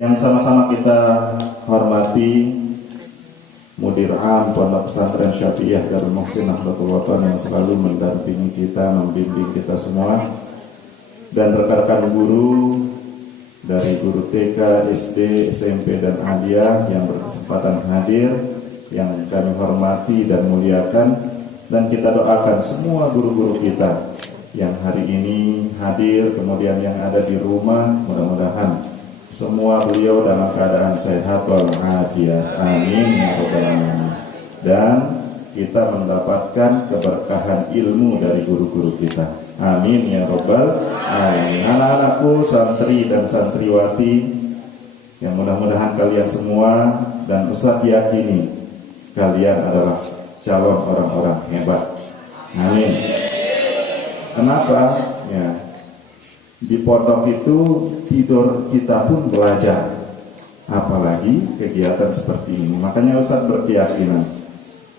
Yang sama-sama kita hormati Mudir Am Pondok Pesantren Syafi'iyah Darul Muhsin Nahdlatul Wathon yang selalu mendampingi kita, membimbing kita semua, dan rekan-rekan guru dari guru TK, SD, SMP, dan Aliyah yang berkesempatan hadir, yang kami hormati dan muliakan, dan kita doakan semua guru-guru kita yang hari ini hadir, kemudian yang ada di rumah, mudah-mudahan semua beliau dalam keadaan sehat walafiat. Amin ya rabbal alamin. Dan kita mendapatkan keberkahan ilmu dari guru-guru kita. Amin ya rabbal alamin. Anak-anakku, santri dan santriwati, yang mudah-mudahan kalian semua dan Ustaz yakini kalian adalah calon orang-orang hebat. Amin. Kenapa? Ya, di pondok itu tidur kita pun belajar, apalagi kegiatan seperti ini. Makanya Ustaz berkeyakinan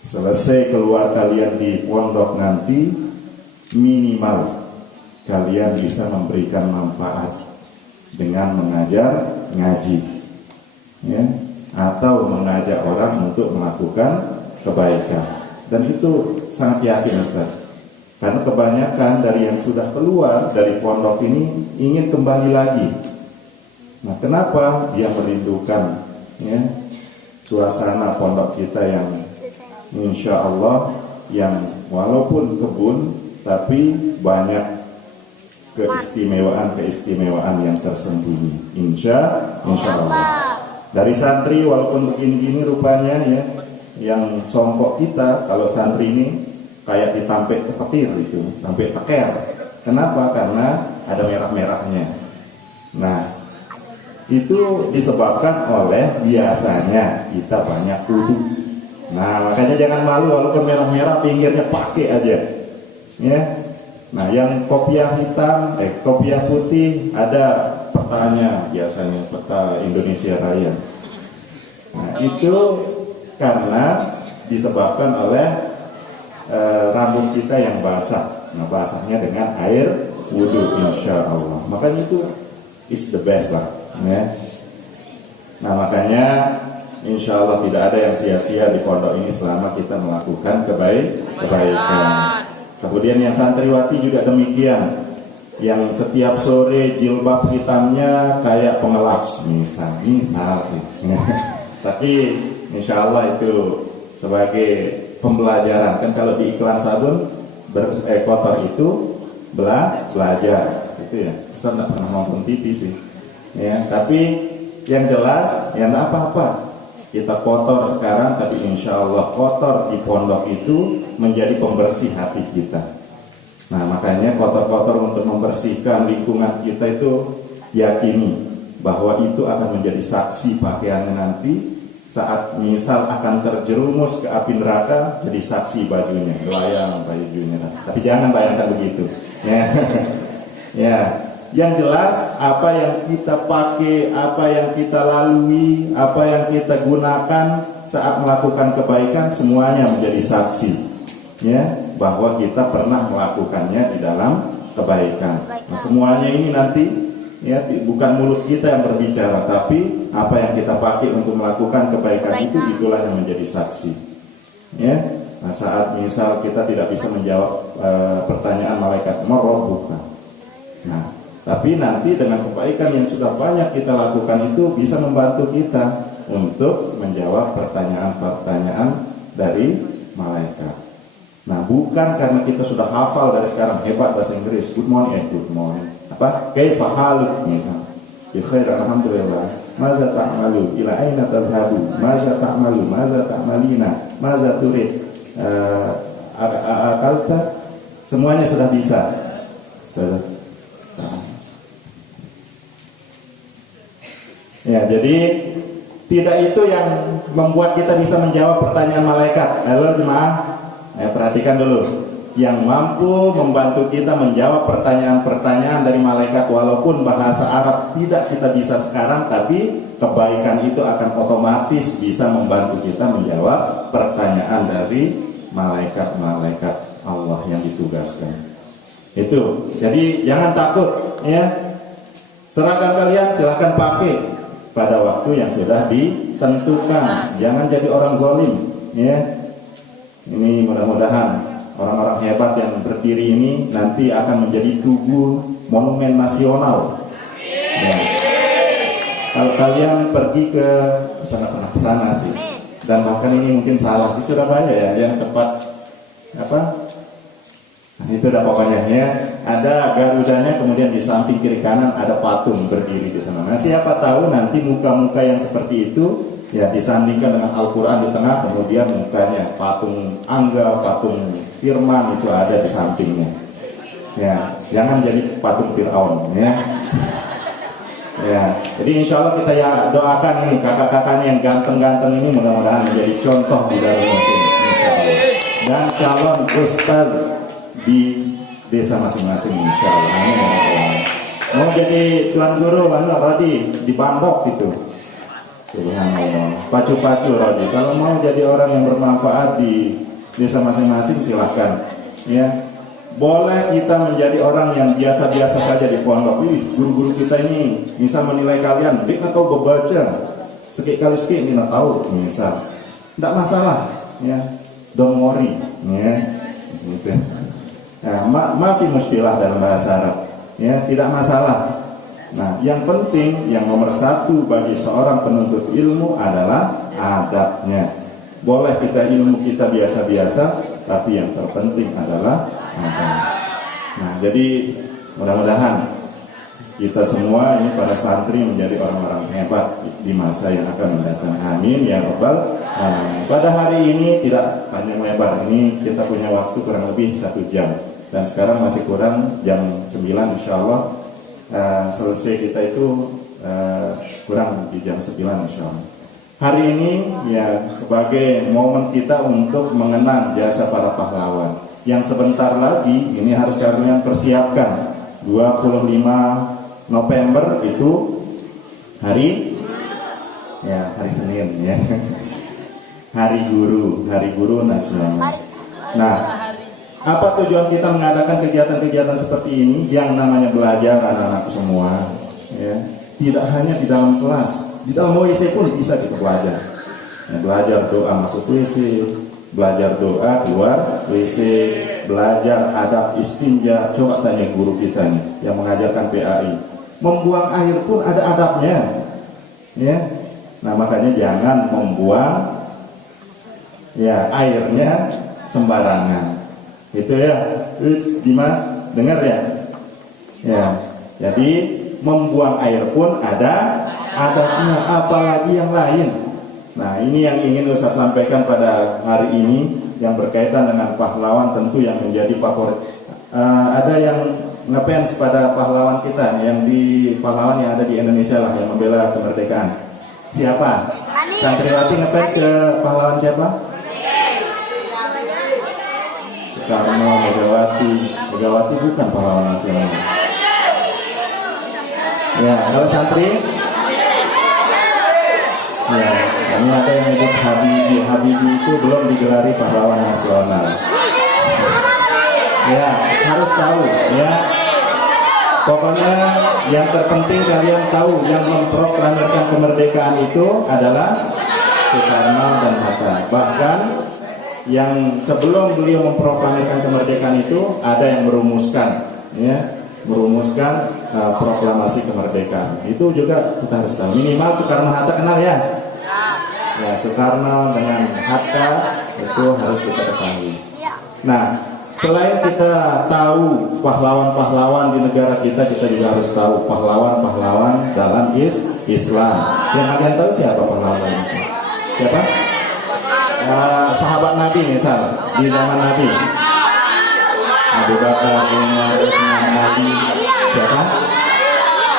selesai keluar kalian di pondok nanti, minimal kalian bisa memberikan manfaat dengan mengajar ngaji, ya, atau mengajak orang untuk melakukan kebaikan. Dan itu sangat yakin Ustaz, karena kebanyakan dari yang sudah keluar dari pondok ini ingin kembali lagi. Nah, kenapa? Dia merindukan, ya, suasana pondok kita yang insya Allah, yang walaupun kebun tapi banyak keistimewaan yang tersembunyi. Insya Allah. Dari santri walaupun begini-gini rupanya, ya, yang songkok kita kalau santri ini kayak ditampek ke petir itu, tampek teker. Kenapa? Karena ada merah-merahnya. Nah, itu disebabkan oleh biasanya kita banyak wudu. Nah, makanya jangan malu walaupun merah-merah, pinggirnya pakai aja, ya. Nah, yang kopiah hitam, kopiah putih, ada petanya biasanya, peta Indonesia Raya. Nah, itu karena disebabkan oleh rambut kita yang basah. Nah, basahnya dengan air wudu, insya Allah. Makanya itu is the best lah, ya. Nah, makanya insya Allah tidak ada yang sia-sia di pondok ini selama kita melakukan kebaikan. Kemudian yang santriwati juga demikian, yang setiap sore jilbab hitamnya kayak pengelak, misal sih. Tapi insya Allah itu sebagai pembelajaran. Kan kalau di iklan sabun kotor itu belajar, gitu ya. Saya tidak pernah nonton TV sih, ya. Tapi yang jelas, ya nggak apa-apa kita kotor sekarang, tapi insya Allah kotor di pondok itu menjadi pembersih hati kita. Nah, makanya kotor-kotor untuk membersihkan lingkungan kita itu, yakini bahwa itu akan menjadi saksi pakaiannya nanti saat misal akan terjerumus ke api neraka, jadi saksi bajunya, melayang bajunya. Tapi jangan bayangkan begitu, ya. Ya, yang jelas apa yang kita pakai, apa yang kita lalui, apa yang kita gunakan saat melakukan kebaikan, semuanya menjadi saksi, ya, bahwa kita pernah melakukannya di dalam kebaikan. Nah, semuanya ini nanti, ya, bukan mulut kita yang berbicara, tapi apa yang kita pakai untuk melakukan kebaikan itu, itulah yang menjadi saksi, ya. Nah, saat misal kita tidak bisa menjawab pertanyaan malaikat bukan. Nah, tapi nanti dengan kebaikan yang sudah banyak kita lakukan itu bisa membantu kita untuk menjawab pertanyaan-pertanyaan dari malaikat. Nah, bukan karena kita sudah hafal dari sekarang, hebat bahasa Inggris, good morning, apa, kaifa haluk misalnya, ya khair alhamdulillah, maza ta'malu, ila aina tazhabu, maza ta'malu, maza ta'malina, maza turid, akalta, semuanya sudah bisa. Ya, jadi tidak itu yang membuat kita bisa menjawab pertanyaan malaikat. Halo jemaah, perhatikan dulu. Yang mampu membantu kita menjawab pertanyaan-pertanyaan dari malaikat, walaupun bahasa Arab tidak kita bisa sekarang, tapi kebaikan itu akan otomatis bisa membantu kita menjawab pertanyaan dari malaikat-malaikat Allah yang ditugaskan. Itu. Jadi jangan takut, ya. Seragam kalian silahkan pakai. pada waktu yang sudah ditentukan. Jangan jadi orang zalim, ya. Ini mudah-mudahan orang-orang hebat yang berdiri ini nanti akan menjadi tugu monumen nasional. Ya. Kalau kalian pergi ke sana, pernah ke sana sih, dan bahkan ini mungkin salah di Surabaya ya, yang tempat apa? Nah, itu dah pokoknya ya. Ada garudanya, kemudian di samping kiri kanan ada patung berdiri di sana. Nah, siapa tahu nanti muka-muka yang seperti itu ya disandingkan dengan Al-Quran di tengah, kemudian mukanya patung Angga, patung Firman itu ada di sampingnya. Ya, jangan jadi patung Fir'aun ya. Ya, jadi insya Allah kita ya doakan ini kakak-kakaknya yang ganteng-ganteng ini mudah-mudahan menjadi contoh di dalam Muslim, insya Allah. Dan calon ustaz di desa masing-masing, insya Allah. Mau jadi tuan guru mana Rodi di Bangkok gitu. Subhanallah. Pacu-pacu Rodi. Kalau mau jadi orang yang bermanfaat di desa masing-masing silahkan. Ya. Boleh kita menjadi orang yang biasa-biasa saja di pondok. Guru-guru kita ini misal menilai kalian, dik atau bebaca, sekali-sekali ini tahu, misal. Tidak masalah, ya. Don't worry, ya. Gitu. Nah, masih mustilah dalam bahasa Arab, ya, tidak masalah. Nah, yang penting, yang nomor satu bagi seorang penuntut ilmu adalah adabnya. Boleh kita ilmu kita biasa-biasa, tapi yang terpenting adalah adab. Nah, jadi mudah-mudahan kita semua ini para santri menjadi orang-orang hebat di masa yang akan mendatang. Amin ya rabbal alamin. Pada hari ini tidak panjang lebar, ini kita punya waktu kurang lebih 1 jam. Dan sekarang masih kurang jam 9 insya Allah. Selesai kita itu kurang di jam 9 insya Allah. Hari ini ya sebagai momen kita untuk mengenang jasa para pahlawan. Yang sebentar lagi ini harus kalian persiapkan. 25 November itu hari Senin ya. Hari Guru Nasional. Nah, apa tujuan kita mengadakan kegiatan-kegiatan seperti ini? Yang namanya belajar anak-anak semua, ya. Tidak hanya di dalam kelas, di dalam WC pun bisa kita belajar. Ya, belajar doa masuk WC, belajar doa keluar WC, belajar adab istinja. Coba tanya guru kita nih yang mengajarkan PAI. Membuang air pun ada adabnya, ya. Nah makanya jangan membuang ya airnya sembarangan. Itu ya, Dimas, dengar ya? Ya, jadi membuang air pun ada adabnya, apalagi yang lain. Nah, ini yang ingin Ustaz sampaikan pada hari ini yang berkaitan dengan pahlawan, tentu yang menjadi favorit. Ada yang ngefans pada pahlawan kita, yang di pahlawan yang ada di Indonesia lah, yang membela kemerdekaan. Siapa? Santriwati ngefans ke pahlawan siapa? Soekarno, Megawati bukan pahlawan nasional. Ya, kalau santri, ya, ini ada yang menyebut Habibie itu belum digelari pahlawan nasional. Ya, harus tahu, ya. Pokoknya yang terpenting kalian tahu, yang memproklamirkan kemerdekaan itu adalah Soekarno dan Hatta. Bahkan yang sebelum beliau memproklamirkan kemerdekaan itu ada yang merumuskan, ya, proklamasi kemerdekaan. Itu juga kita harus tahu. Minimal Soekarno Hatta kenal ya. Ya, Soekarno dengan Hatta itu harus kita ketahui. Nah, selain kita tahu pahlawan-pahlawan di negara kita juga harus tahu pahlawan-pahlawan dalam Islam. Yang kalian tahu siapa pahlawan Islam? Siapa? Sahabat Nabi misal di zaman Nabi. Abu Bakar, Umar, Utsman, Ali. Siapa?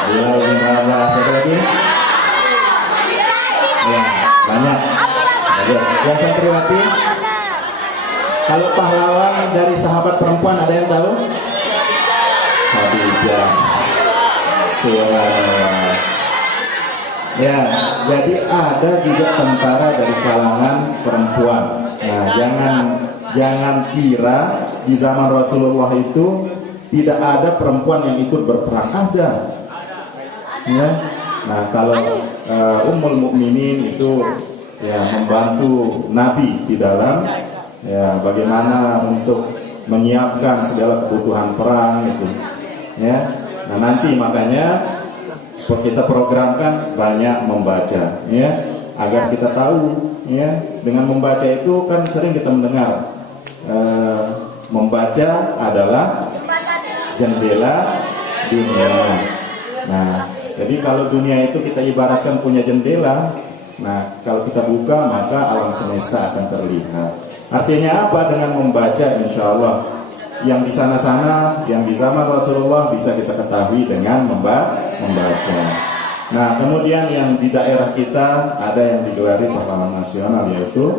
Bilal bin Rabah. Siapa lagi? Ya, banyak. Bagus. Yang santriwati? Kalau pahlawan dari sahabat perempuan ada yang tahu? Khadijah. Ya, jadi ada juga tentara dari kalangan perempuan. Nah, jangan kira di zaman Rasulullah itu tidak ada perempuan yang ikut berperang. Ada. Ya, Nah, kalau Ummul Mukminin itu ya membantu Nabi di dalam ya bagaimana untuk menyiapkan segala kebutuhan perang itu. Ya. Nah, nanti makanya kita programkan banyak membaca ya, agar kita tahu ya, dengan membaca itu kan sering kita mendengar membaca adalah jendela dunia. Nah, jadi kalau dunia itu kita ibaratkan punya jendela, nah kalau kita buka maka alam semesta akan terlihat. Artinya apa? Dengan membaca insya Allah yang di sana-sana, yang di zaman Rasulullah bisa kita ketahui dengan membaca. Nah, kemudian yang di daerah kita ada yang digelari pahlawan nasional, yaitu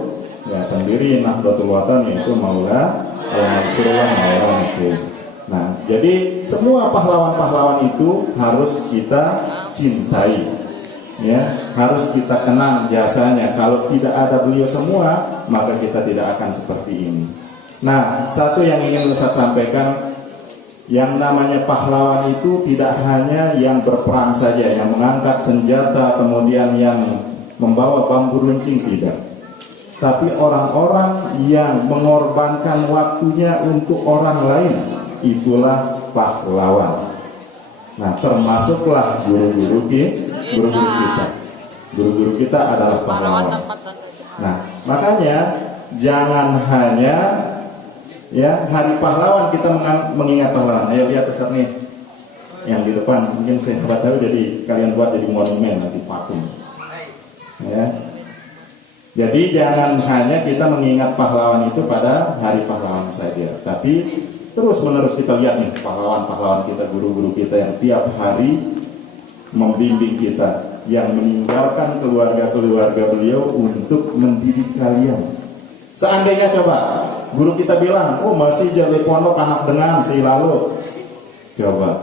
ya pendiri Nahdlatul Watan, yaitu Maula Al-Mansur Maulana Syekh. Nah, jadi semua pahlawan-pahlawan itu harus kita cintai, ya, harus kita kenang jasanya. Kalau tidak ada beliau semua, maka kita tidak akan seperti ini. Nah, satu yang ingin Ustaz sampaikan, yang namanya pahlawan itu tidak hanya yang berperang saja, yang mengangkat senjata, kemudian yang membawa bambu runcing, tidak. Tapi orang-orang yang mengorbankan waktunya untuk orang lain, itulah pahlawan. Nah, termasuklah guru-guru kita. Guru-guru kita adalah pahlawan. Nah, makanya jangan hanya ya hari pahlawan kita mengingat pahlawan. Ayo lihat Ustaz nih, yang di depan mungkin saya tahu, jadi kalian buat jadi monumen nanti patung. Ya. Jadi jangan hanya kita mengingat pahlawan itu pada hari pahlawan saja, tapi terus menerus kita lihat nih pahlawan-pahlawan kita, guru-guru kita yang tiap hari membimbing kita, yang meninggalkan keluarga-keluarga beliau untuk mendidik kalian. Seandainya coba guru kita bilang, oh masih jadi pondok anak dengan si lalu, coba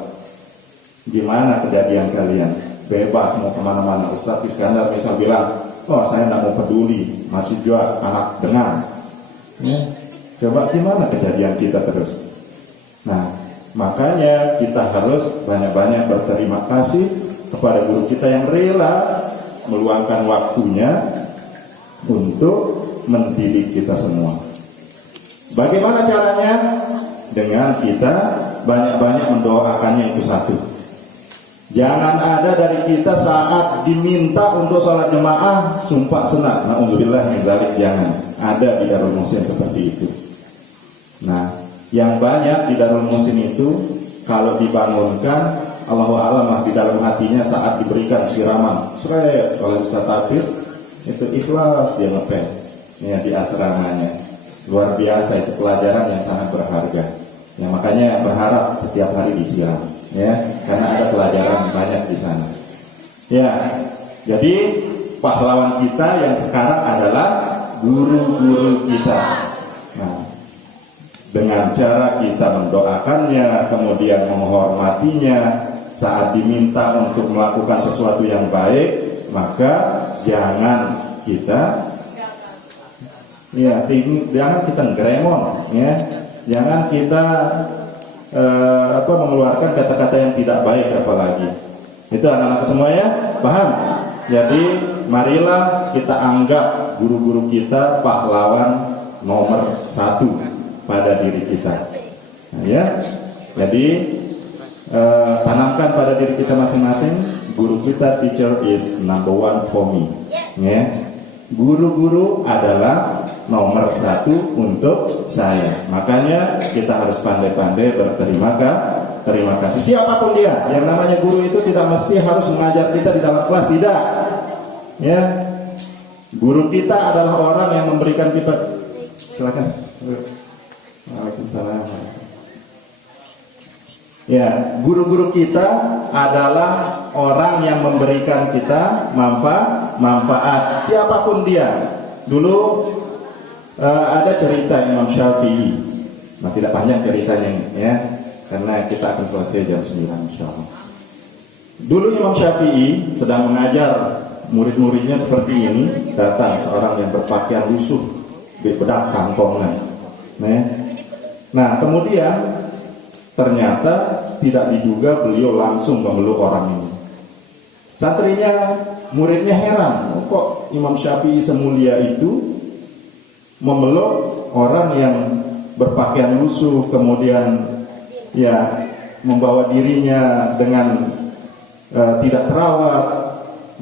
gimana kejadian kalian? Bebas mau kemana-mana. Ustaz Iskandar misal bilang, oh saya tidak mau peduli, masih jual anak dengan. Ya. Coba gimana kejadian kita terus? Nah, makanya kita harus banyak-banyak berterima kasih kepada guru kita yang rela meluangkan waktunya untuk mendidik kita semua. Bagaimana caranya? Dengan kita banyak-banyak mendoakannya, itu satu. Jangan ada dari kita saat diminta untuk sholat jemaah sumpah sunat. Na'udzubillah min dzalik, jangan. Ada di Darul Muhsin seperti itu. Nah, yang banyak di Darul Muhsin itu kalau dibangunkan, Allahu a'lam di dalam hatinya saat diberikan siraman seret oleh Ustaz Tafir, itu ikhlas dia ngepel ya di asramanya. Luar biasa, itu pelajaran yang sangat berharga. Ya, makanya berharap setiap hari disiram. Ya, karena ada pelajaran banyak di sana. Ya, jadi pahlawan kita yang sekarang adalah guru-guru kita. Nah, dengan cara kita mendoakannya, kemudian menghormatinya, saat diminta untuk melakukan sesuatu yang baik, maka jangan kita jangan kita ngeremon, ya, jangan kita mengeluarkan kata-kata yang tidak baik apalagi. Itu anak-anak semuanya paham? Jadi marilah kita anggap guru-guru kita pahlawan nomor 1 pada diri kita. Nah, ya. Jadi tanamkan pada diri kita masing-masing, guru kita, teacher is number 1 for me. Ya. Guru-guru adalah nomor 1 untuk saya. Makanya kita harus pandai-pandai berterima kasih. Siapapun dia, yang namanya guru itu tidak mesti harus mengajar kita di dalam kelas, tidak. Ya, guru kita adalah orang yang memberikan kita. Silakan. Waalaikumsalam. Ya, guru-guru kita adalah orang yang memberikan kita manfaat. Siapapun dia. Dulu ada cerita Imam Syafi'i. Nah, tidak panjang ceritanya ya, karena kita akan selesai jam 9 insyaallah. Dulu Imam Syafi'i sedang mengajar murid-muridnya seperti ini, datang seorang yang berpakaian lusuh, bedak kantongnya. Nah, kemudian ternyata tidak diduga beliau langsung memeluk orang ini. Santrinya, muridnya heran, kok Imam Syafi'i semulia itu memeluk orang yang berpakaian lusuh, kemudian ya membawa dirinya dengan tidak terawat.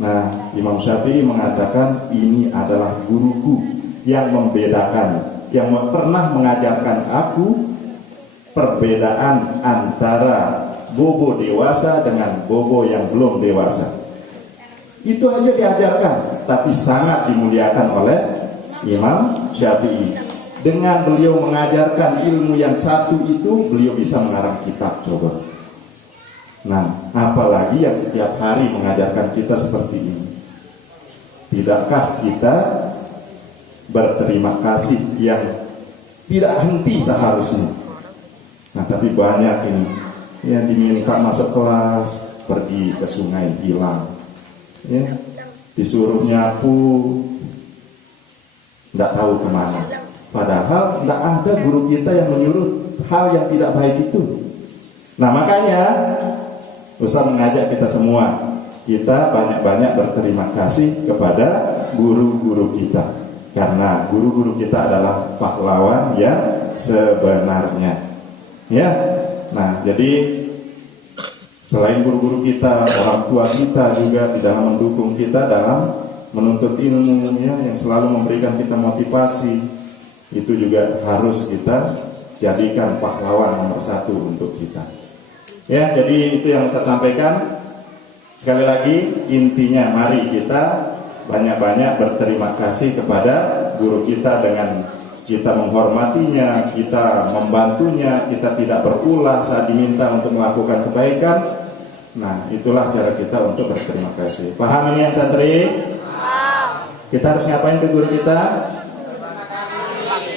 Nah, Imam Syafi'i mengatakan ini adalah guruku yang membedakan, yang pernah mengajarkan aku perbedaan antara bobo dewasa dengan bobo yang belum dewasa. Itu aja diajarkan, tapi sangat dimuliakan oleh Imam Syafi'i. Dengan beliau mengajarkan ilmu yang satu itu, beliau bisa mengarang kitab, coba. Nah, apalagi yang setiap hari mengajarkan kita seperti ini. Tidakkah kita berterima kasih yang tidak henti seharusnya? Nah, tapi banyak ini yang diminta masuk kelas, pergi ke sungai hilang, ya, disuruh nyapu, tidak tahu kemana. Padahal tidak ada guru kita yang menyuruh hal yang tidak baik itu. Nah, makanya Ustaz mengajak kita semua, kita banyak-banyak berterima kasih kepada guru-guru kita, karena guru-guru kita adalah pahlawan yang sebenarnya. Ya, nah jadi selain guru-guru kita, orang tua kita juga di dalam mendukung kita dalam menuntut ilmu, ya, yang selalu memberikan kita motivasi. Itu juga harus kita jadikan pahlawan nomor satu untuk kita. Ya, jadi itu yang saya sampaikan. Sekali lagi, intinya mari kita banyak-banyak berterima kasih kepada guru kita dengan kita menghormatinya, kita membantunya, kita tidak berulah saat diminta untuk melakukan kebaikan. Nah, itulah cara kita untuk berterima kasih. Paham ini yang santri? Kita harus ngapain ke guru kita?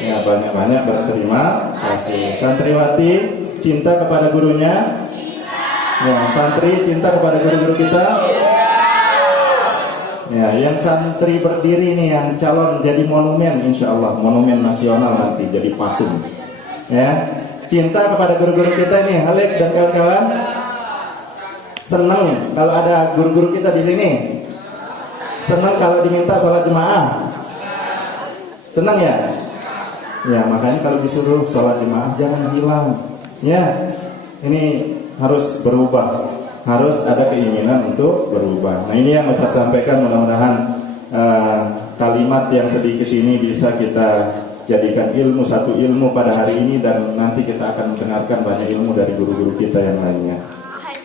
Ya, banyak-banyak berterima kasih. Santriwati cinta kepada gurunya. Ya, santri cinta kepada guru-guru kita. Ya, yang santri berdiri nih, yang calon jadi monumen, insya Allah monumen nasional nanti jadi patung. Ya, cinta kepada guru-guru kita nih, Halik dan kawan-kawan. Senang kalau ada guru-guru kita di sini. Senang kalau diminta sholat jemaah. Senang ya? Ya, makanya kalau disuruh sholat jemaah jangan hilang. Ya, ini harus berubah, harus ada keinginan untuk berubah. Nah, ini yang Ustaz sampaikan, mudah-mudahan kalimat yang sedikit ini bisa kita jadikan ilmu, satu ilmu pada hari ini, dan nanti kita akan mendengarkan banyak ilmu dari guru-guru kita yang lainnya.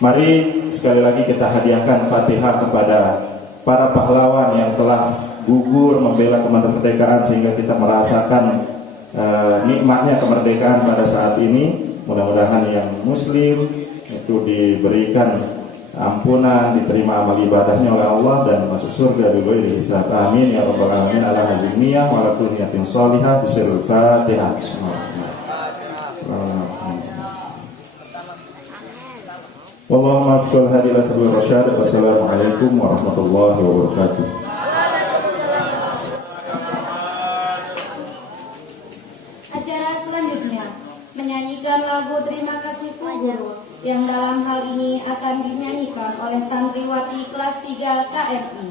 Mari sekali lagi kita hadiahkan Fatihah kepada para pahlawan yang telah gugur membela kemerdekaan sehingga kita merasakan nikmatnya kemerdekaan pada saat ini. Mudah-mudahan yang muslim itu diberikan ampunan, diterima amal ibadahnya oleh Allah dan masuk surga dulu di hisab. Amin ya rabbal alamin. Ala hazimiyah wa ala kulli niyatin shalihah. Bismillahil Fatihah. Wallahumma afqal hadilah sabil rasyad. Wassalamualaikum warahmatullahi wabarakatuh. Acara selanjutnya menyanyikan lagu Terima Kasihku Guru, yang dalam hal ini akan dinyanyikan oleh santriwati kelas 3 KMI.